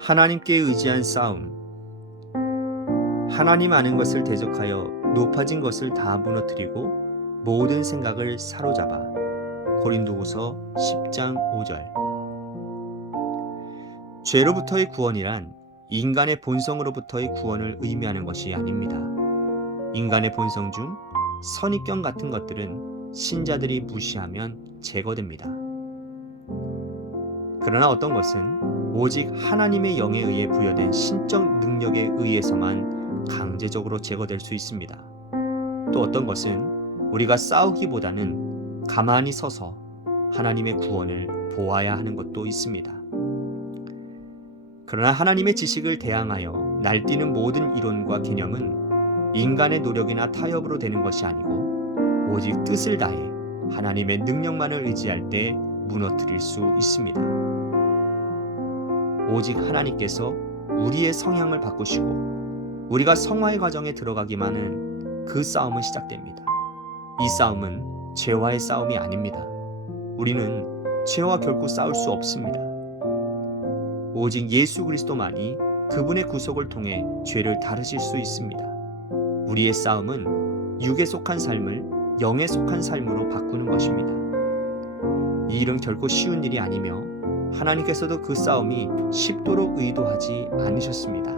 하나님께 의지한 싸움. 하나님 아는 것을 대적하여 높아진 것을 다 무너뜨리고 모든 생각을 사로잡아. 고린도후서 10장 5절. 죄로부터의 구원이란 인간의 본성으로부터의 구원을 의미하는 것이 아닙니다. 인간의 본성 중 선입견 같은 것들은 신자들이 무시하면 제거됩니다. 그러나 어떤 것은 오직 하나님의 영에 의해 부여된 신적 능력에 의해서만 강제적으로 제거될 수 있습니다. 또 어떤 것은 우리가 싸우기보다는 가만히 서서 하나님의 구원을 보아야 하는 것도 있습니다. 그러나 하나님의 지식을 대항하여 날뛰는 모든 이론과 개념은 인간의 노력이나 타협으로 되는 것이 아니고 오직 뜻을 다해 하나님의 능력만을 의지할 때 무너뜨릴 수 있습니다. 오직 하나님께서 우리의 성향을 바꾸시고 우리가 성화의 과정에 들어가기만 하는 그 싸움은 시작됩니다. 이 싸움은 죄와의 싸움이 아닙니다. 우리는 죄와 결코 싸울 수 없습니다. 오직 예수 그리스도만이 그분의 구속을 통해 죄를 다루실 수 있습니다. 우리의 싸움은 육에 속한 삶을 영에 속한 삶으로 바꾸는 것입니다. 이 일은 결코 쉬운 일이 아니며 하나님께서도 그 싸움이 쉽도록 의도하지 않으셨습니다.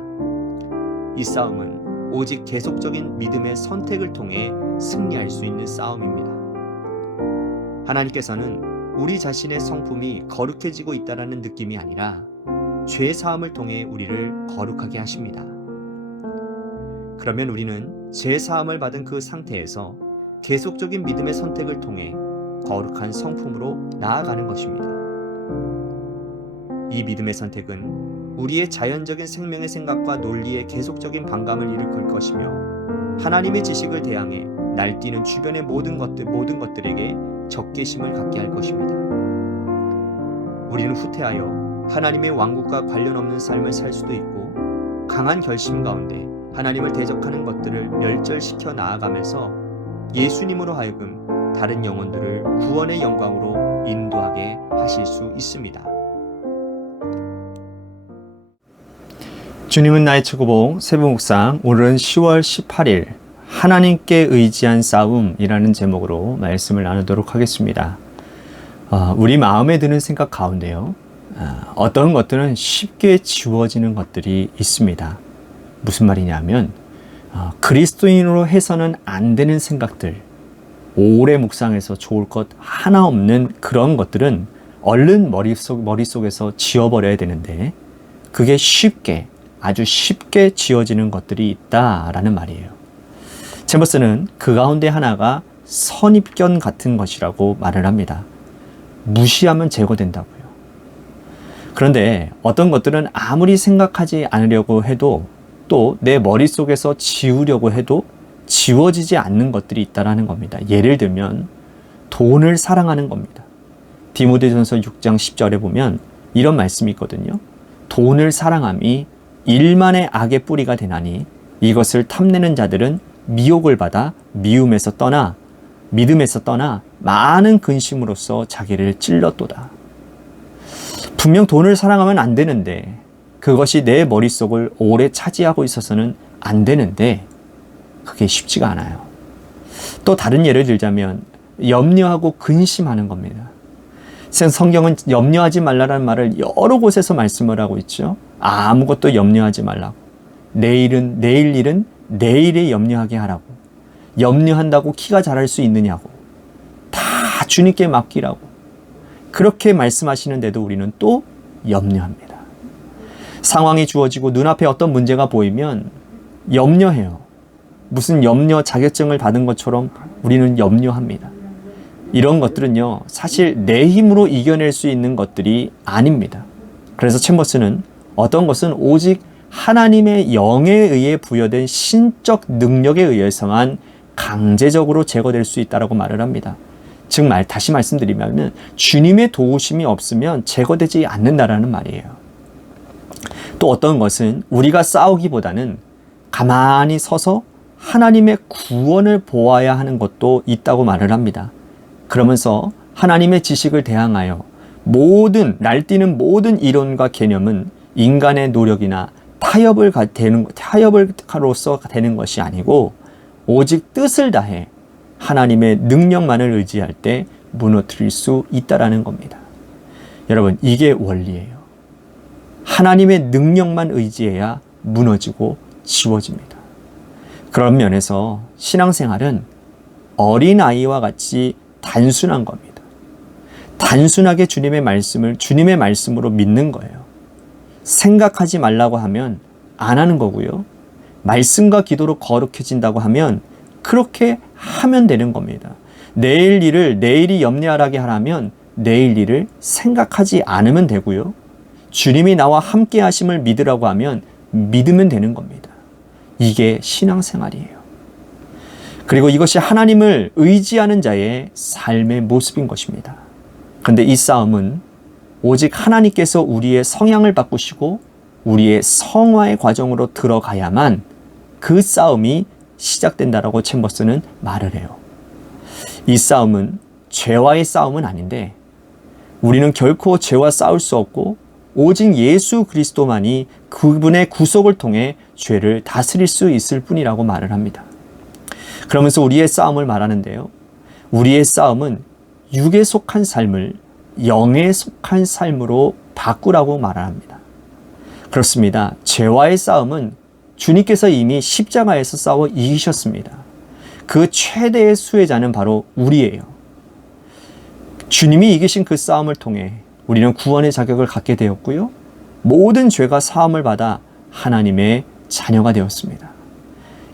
이 싸움은 오직 계속적인 믿음의 선택을 통해 승리할 수 있는 싸움입니다. 하나님께서는 우리 자신의 성품이 거룩해지고 있다는 느낌이 아니라 죄 사함을 통해 우리를 거룩하게 하십니다. 그러면 우리는 죄 사함을 받은 그 상태에서 계속적인 믿음의 선택을 통해 거룩한 성품으로 나아가는 것입니다. 이 믿음의 선택은 우리의 자연적인 생명의 생각과 논리에 계속적인 반감을 일으킬 것이며 하나님의 지식을 대항해 날뛰는 주변의 모든 것들에게 적개심을 갖게 할 것입니다. 우리는 후퇴하여 하나님의 왕국과 관련 없는 삶을 살 수도 있고 강한 결심 가운데 하나님을 대적하는 것들을 멸절시켜 나아가면서 예수님으로 하여금 다른 영혼들을 구원의 영광으로 인도하게 하실 수 있습니다. 주님은 나의 최고봉 새벽 묵상, 오늘은 10월 18일 하나님께 의지한 싸움이라는 제목으로 말씀을 나누도록 하겠습니다. 우리 마음에 드는 생각 가운데요, 어떤 것들은 쉽게 지워지는 것들이 있습니다. 무슨 말이냐면 그리스도인으로 해서는 안 되는 생각들, 오래 묵상해서 좋을 것 하나 없는 그런 것들은 얼른 머릿속에서 지워버려야 되는데 그게 아주 쉽게 지워지는 것들이 있다라는 말이에요. 제머스는 그 가운데 하나가 선입견 같은 것이라고 말을 합니다. 무시하면 제거된다고요. 그런데 어떤 것들은 아무리 생각하지 않으려고 해도 또 내 머릿속에서 지우려고 해도 지워지지 않는 것들이 있다는 겁니다. 예를 들면 돈을 사랑하는 겁니다. 디모데전서 6장 10절에 보면 이런 말씀이 있거든요. 돈을 사랑함이 일만의 악의 뿌리가 되나니 이것을 탐내는 자들은 미혹을 받아 믿음에서 떠나 많은 근심으로써 자기를 찔렀도다. 분명 돈을 사랑하면 안 되는데 그것이 내 머릿속을 오래 차지하고 있어서는 안 되는데 그게 쉽지가 않아요. 또 다른 예를 들자면 염려하고 근심하는 겁니다. 성경은 염려하지 말라는 말을 여러 곳에서 말씀을 하고 있죠. 아무것도 염려하지 말라고. 내일 일은 내일에 염려하게 하라고. 염려한다고 키가 자랄 수 있느냐고. 다 주님께 맡기라고. 그렇게 말씀하시는데도 우리는 또 염려합니다. 상황이 주어지고 눈앞에 어떤 문제가 보이면 염려해요. 무슨 염려 자격증을 받은 것처럼 우리는 염려합니다. 이런 것들은요, 사실 내 힘으로 이겨낼 수 있는 것들이 아닙니다. 그래서 챔버스는 어떤 것은 오직 하나님의 영에 의해 부여된 신적 능력에 의해서만 강제적으로 제거될 수 있다고 말을 합니다. 즉 다시 말씀드리면 주님의 도우심이 없으면 제거되지 않는다라는 말이에요. 또 어떤 것은 우리가 싸우기보다는 가만히 서서 하나님의 구원을 보아야 하는 것도 있다고 말을 합니다. 그러면서 하나님의 지식을 대항하여 날뛰는 모든 이론과 개념은 인간의 노력이나 타협으로서 되는 것이 아니고 오직 뜻을 다해 하나님의 능력만을 의지할 때 무너뜨릴 수 있다라는 겁니다. 여러분, 이게 원리예요. 하나님의 능력만 의지해야 무너지고 지워집니다. 그런 면에서 신앙생활은 어린아이와 같이 단순한 겁니다. 단순하게 주님의 말씀을 주님의 말씀으로 믿는 거예요. 생각하지 말라고 하면 안 하는 거고요. 말씀과 기도로 거룩해진다고 하면 그렇게 하면 되는 겁니다. 내일 일을 내일이 염려하게 하라면 내일 일을 생각하지 않으면 되고요. 주님이 나와 함께 하심을 믿으라고 하면 믿으면 되는 겁니다. 이게 신앙생활이에요. 그리고 이것이 하나님을 의지하는 자의 삶의 모습인 것입니다. 그런데 이 싸움은 오직 하나님께서 우리의 성향을 바꾸시고 우리의 성화의 과정으로 들어가야만 그 싸움이 시작된다라고 챔버스는 말을 해요. 이 싸움은 죄와의 싸움은 아닌데 우리는 결코 죄와 싸울 수 없고 오직 예수 그리스도만이 그분의 구속을 통해 죄를 다스릴 수 있을 뿐이라고 말을 합니다. 그러면서 우리의 싸움을 말하는데요. 우리의 싸움은 육에 속한 삶을 영에 속한 삶으로 바꾸라고 말합니다. 그렇습니다. 죄와의 싸움은 주님께서 이미 십자가에서 싸워 이기셨습니다. 그 최대의 수혜자는 바로 우리예요. 주님이 이기신 그 싸움을 통해 우리는 구원의 자격을 갖게 되었고요. 모든 죄가 사함을 받아 하나님의 자녀가 되었습니다.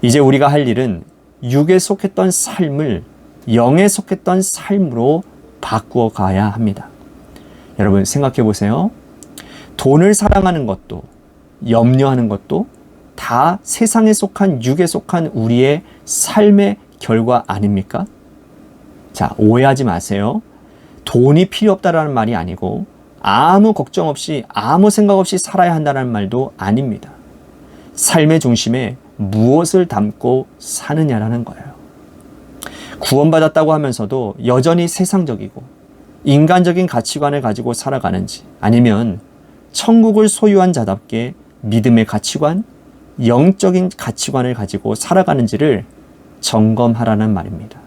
이제 우리가 할 일은 육에 속했던 삶을 영에 속했던 삶으로 바꾸어 가야 합니다. 여러분 생각해 보세요. 돈을 사랑하는 것도 염려하는 것도 다 세상에 속한 육에 속한 우리의 삶의 결과 아닙니까? 자, 오해하지 마세요. 돈이 필요 없다라는 말이 아니고 아무 걱정 없이 아무 생각 없이 살아야 한다는 말도 아닙니다. 삶의 중심에 무엇을 담고 사느냐라는 거예요. 구원받았다고 하면서도 여전히 세상적이고 인간적인 가치관을 가지고 살아가는지 아니면 천국을 소유한 자답게 믿음의 가치관, 영적인 가치관을 가지고 살아가는지를 점검하라는 말입니다.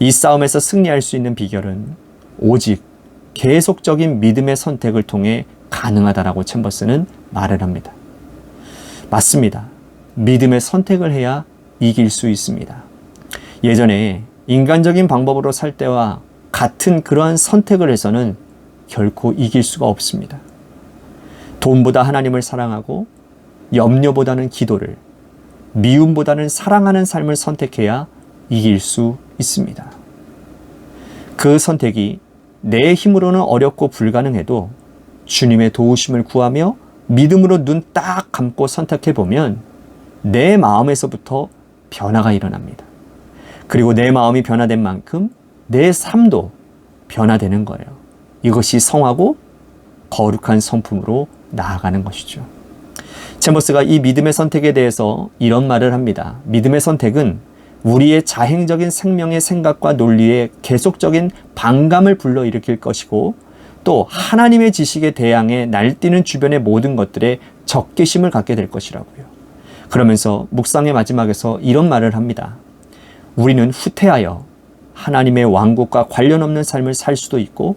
이 싸움에서 승리할 수 있는 비결은 오직 계속적인 믿음의 선택을 통해 가능하다라고 챔버스는 말을 합니다. 맞습니다. 믿음의 선택을 해야 이길 수 있습니다. 예전에 인간적인 방법으로 살 때와 같은 그러한 선택을 해서는 결코 이길 수가 없습니다. 돈보다 하나님을 사랑하고 염려보다는 기도를, 미움보다는 사랑하는 삶을 선택해야 이길 수 있습니다. 그 선택이 내 힘으로는 어렵고 불가능해도 주님의 도우심을 구하며 믿음으로 눈 딱 감고 선택해 보면 내 마음에서부터 변화가 일어납니다. 그리고 내 마음이 변화된 만큼 내 삶도 변화되는 거예요. 이것이 성하고 거룩한 성품으로 나아가는 것이죠. 챔버스가 이 믿음의 선택에 대해서 이런 말을 합니다. 믿음의 선택은 우리의 자행적인 생명의 생각과 논리에 계속적인 반감을 불러일으킬 것이고 또 하나님의 지식에 대항해 날뛰는 주변의 모든 것들에 적개심을 갖게 될 것이라고요. 그러면서 묵상의 마지막에서 이런 말을 합니다. 우리는 후퇴하여 하나님의 왕국과 관련 없는 삶을 살 수도 있고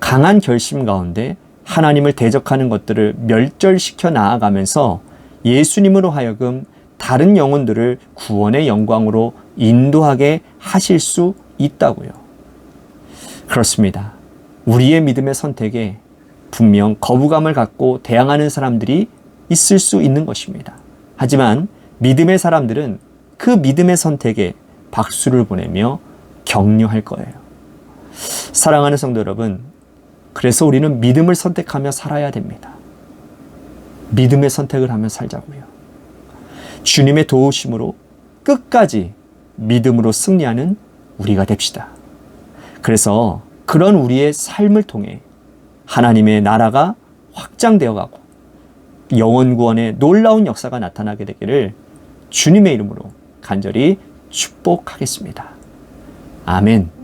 강한 결심 가운데 하나님을 대적하는 것들을 멸절시켜 나아가면서 예수님으로 하여금 다른 영혼들을 구원의 영광으로 인도하게 하실 수 있다고요. 그렇습니다. 우리의 믿음의 선택에 분명 거부감을 갖고 대항하는 사람들이 있을 수 있는 것입니다. 하지만 믿음의 사람들은 그 믿음의 선택에 박수를 보내며 격려할 거예요. 사랑하는 성도 여러분, 그래서 우리는 믿음을 선택하며 살아야 됩니다. 믿음의 선택을 하며 살자고요. 주님의 도우심으로 끝까지 믿음으로 승리하는 우리가 됩시다. 그래서 그런 우리의 삶을 통해 하나님의 나라가 확장되어 가고 영혼 구원의 놀라운 역사가 나타나게 되기를 주님의 이름으로 간절히 축복하겠습니다. 아멘.